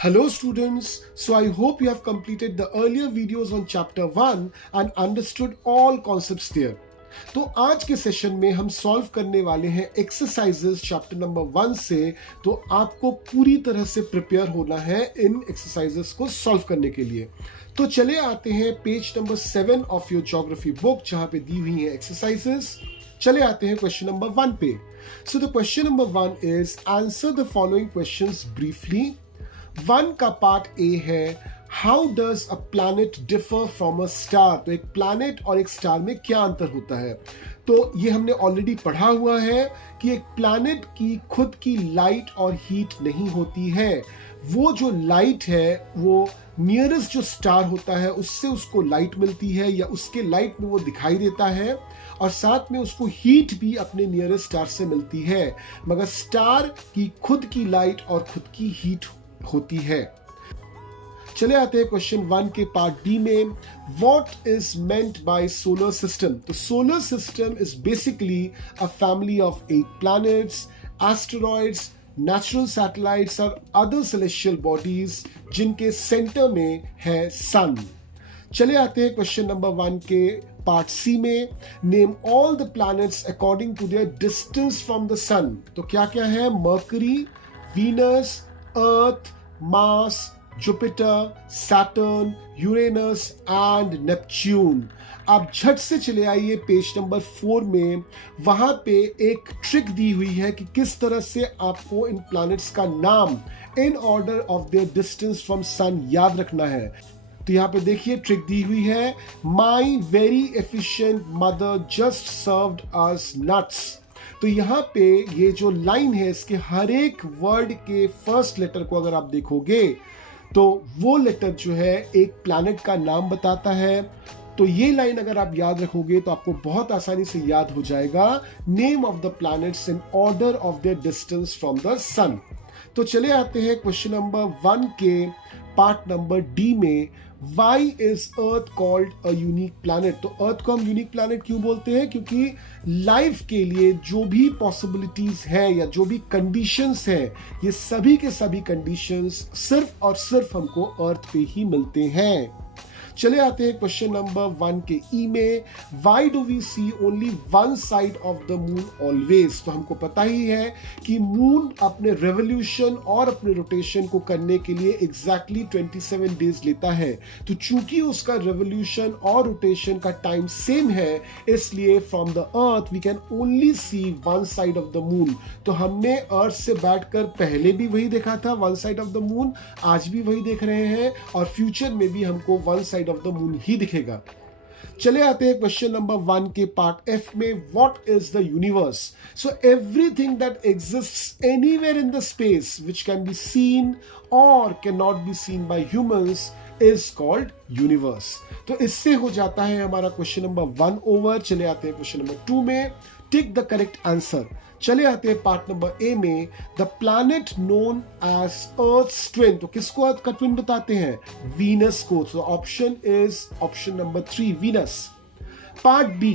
Hello students, so I hope you have completed the earlier videos on chapter 1 and understood all concepts there. तो आज के session में हम solve करने वाले हैं एक्सरसाइजेस चैप्टर नंबर 1 से। तो आपको पूरी तरह से प्रिपेयर होना है इन एक्सरसाइजेस को सॉल्व करने के लिए। तो चले आते हैं page number 7 of your geography book जहां पे दी हुई है एक्सरसाइजेस। चले आते हैं क्वेश्चन नंबर 1 पे। So the question number 1 is answer the following questions briefly. 1 का पार्ट ए है how does a planet differ from a star. तो एक प्लैनेट और एक स्टार में क्या अंतर होता है। तो ये हमने ऑलरेडी पढ़ा हुआ है कि एक प्लैनेट की खुद की लाइट और हीट नहीं होती है। वो जो लाइट है वो नियरेस्ट जो स्टार होता है उससे उसको लाइट मिलती है या उसके लाइट में वो दिखाई देता है, और साथ में उसको हीट भी अपने नियरेस्ट स्टार से मिलती है। मगर स्टार की खुद की लाइट और खुद की हीट होती है। चले आते हैं क्वेश्चन 1 के पार्ट डी में। What is meant by solar system. तो solar system is basically a family of 8 planets, asteroids, natural satellites और अदर सेलेस्टियल बॉडीज जिनके सेंटर में है सन। चले आते हैं क्वेश्चन नंबर 1 के पार्ट सी में। Name all the planets according to their distance from the sun. तो क्या क्या है? Mercury, Venus, Earth, Mars, Jupiter, Saturn, Uranus and Neptune. आप झट से चले आइए पेज नंबर 4 में। वहां पे एक ट्रिक दी हुई है कि किस तरह से आपको इन प्लैनेट्स का नाम in order of their distance from sun याद रखना है। तो यहाँ पे देखिए ट्रिक दी हुई है। My very efficient mother just served us nuts. तो यहाँ पे ये जो लाइन है इसके हर एक वर्ड के फर्स्ट लेटर को अगर आप देखोगे तो वो लेटर जो है एक प्लैनेट का नाम बताता है। तो ये लाइन अगर आप याद रखोगे तो आपको बहुत आसानी से याद हो जाएगा। Name of the planets in order of their distance from the sun. तो चले आते हैं क्वेश्चन नंबर 1 के पार्ट नंबर डी में। Why is Earth called a unique planet? तो अर्थ को हम यूनिक प्लैनेट क्यों बोलते हैं? क्योंकि लाइफ के लिए जो भी पॉसिबिलिटीज है या जो भी कंडीशंस है ये सभी के सभी कंडीशंस सिर्फ और सिर्फ हमको अर्थ पे ही मिलते हैं। चले आते हैं क्वेश्चन नंबर 1 के ई में। Why do we see only one side of the moon always. तो हमको पता ही है कि मून अपने रेवोल्यूशन और अपने रोटेशन को करने के लिए एग्जैक्टली 27 डेज लेता है। तो चूंकि उसका रेवोल्यूशन और रोटेशन का टाइम सेम है इसलिए from the earth we can only see one side of the moon. तो हमने अर्थ से बैठकर पहले भी वही देखा था, one side of the moon, आज भी वही देख रहे हैं और फ्यूचर में भी हमको one side of the moon ही दिखेगा। चले आते हैं क्वेश्चन नंबर 1 के पार्ट एफ में। What is the universe. So everything that exists anywhere in the space which can be seen or can not be seen by humans is called universe. तो इससे हो जाता है हमारा क्वेश्चन नंबर 1 ओवर। चले आते हैं क्वेश्चन नंबर 2 में। Tick the correct answer. चले आते हैं पार्ट नंबर ए में। The planet known as earth twin. तो किसको अर्थ का ट्विन बताते हैं? वीनस को। तो option is option number 3 Venus. Part B.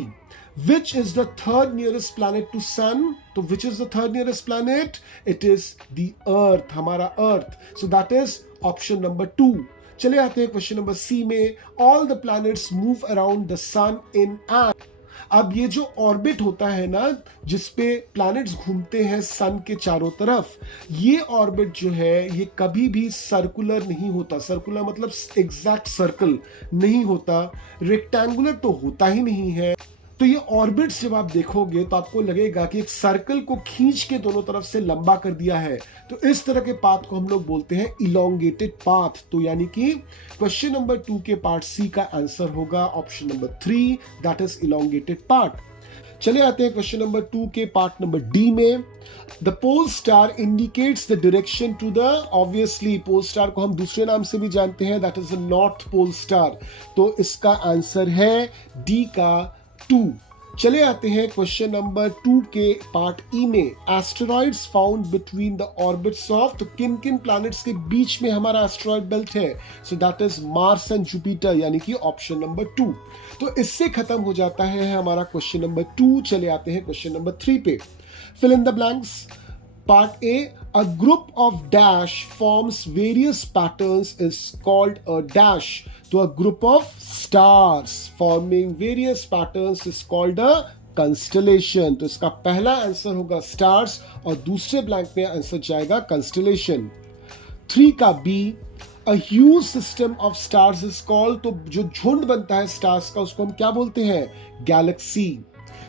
Which is the third nearest planet to sun. तो which is the third nearest planet? It is the earth, हमारा earth. So that is option number 2। चले आते हैं question number C में। All the planets move around the sun in an. अब ये जो orbit होता है ना जिसपे प्लैनेट्स घूमते हैं सन के चारों तरफ, ये ऑर्बिट जो है ये कभी भी सर्कुलर नहीं होता। सर्कुलर मतलब एग्जैक्ट सर्कल नहीं होता, रेक्टेंगुलर तो होता ही नहीं है। तो ये ऑर्बिट्स जब आप देखोगे तो आपको लगेगा कि एक सर्कल को खींच के दोनों तरफ से लंबा कर दिया है। तो इस तरह के पाथ को हम लोग बोलते हैं इलोंगेटेड पाथ। तो यानी कि क्वेश्चन नंबर 2 के पार्ट सी का आंसर होगा option number 3, that is elongated path. चले आते हैं क्वेश्चन नंबर 2 के पार्ट नंबर डी में। The pole star indicates the direction to the. Obviously pole star को हम दूसरे नाम से भी जानते हैं, that is the north pole star. तो इसका आंसर है डी का 2। चले आते हैं क्वेश्चन नंबर 2 के पार्ट ई में। Asteroids found between the orbits of. तो किन किन प्लैनेट्स के बीच में हमारा एस्टेरॉइड बेल्ट है? सो that is Mars and Jupiter, यानी कि ऑप्शन नंबर 2। तो इससे खत्म हो जाता है हमारा क्वेश्चन नंबर 2। चले आते हैं क्वेश्चन नंबर 3 पे। Fill in the blanks. Part A, a group of dash forms various patterns is called a dash. तो a group of stars forming various patterns is called a constellation. तो इसका पहला answer होगा stars और दूसरे blank में answer जाएगा constellation. 3 का B, a huge system of stars is called. तो जो झुंड बनता है स्टार्स का उसको हम क्या बोलते हैं? गैलेक्सी.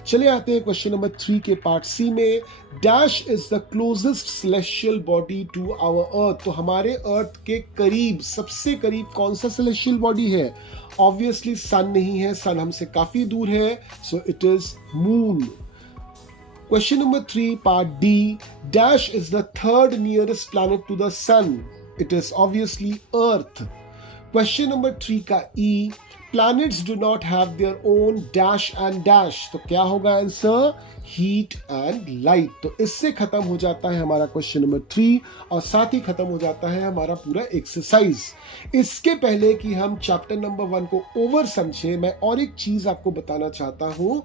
चले आते हैं क्वेश्चन नंबर 3 के पार्ट सी में. Dash is the closest celestial body to our earth. तो हमारे अर्थ के करीब, सबसे करीब कौन सा सेलेस्टियल बॉडी है? ऑब्वियसली सन नहीं है, सन हमसे काफी दूर है, so it is moon. Question number 3 part D, dash is the third nearest planet to the sun. It is obviously earth. Question number 3 का ई, planets do not have their own dash and dash. तो क्या होगा answer? Heat and light. तो इससे खत्म हो जाता है हमारा क्वेश्चन नंबर 3 और साथ ही खत्म हो जाता है हमारा पूरा एक्सरसाइज. इसके पहले कि हम चैप्टर नंबर 1 को ओवर समझे, मैं और एक चीज आपको बताना चाहता हूं.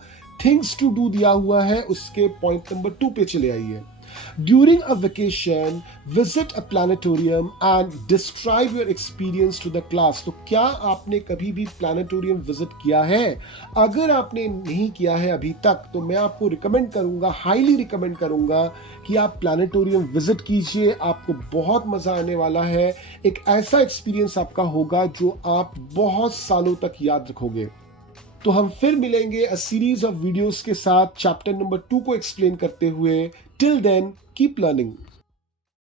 थिंग्स टू डू दिया हुआ है, उसके पॉइंट नंबर 2 पे चले आइए. During a vacation, visit a planetarium and describe your experience to the class. तो क्या आपने कभी भी प्लानिटोरियम विजिट किया है? अगर आपने नहीं किया है अभी तक, तो मैं आपको रिकमेंड करूंगा, हाईली रिकमेंड करूंगा कि आप प्लानिटोरियम विजिट कीजिए. आपको बहुत मजा आने वाला है. एक ऐसा एक्सपीरियंस आपका होगा जो आप बहुत सालों तक याद रखोगे. तो हम फिर मिलेंगे अ सीरीज ऑफ वीडियोस के साथ चैप्टर नंबर 2 को एक्सप्लेन करते हुए. Till then keep learning.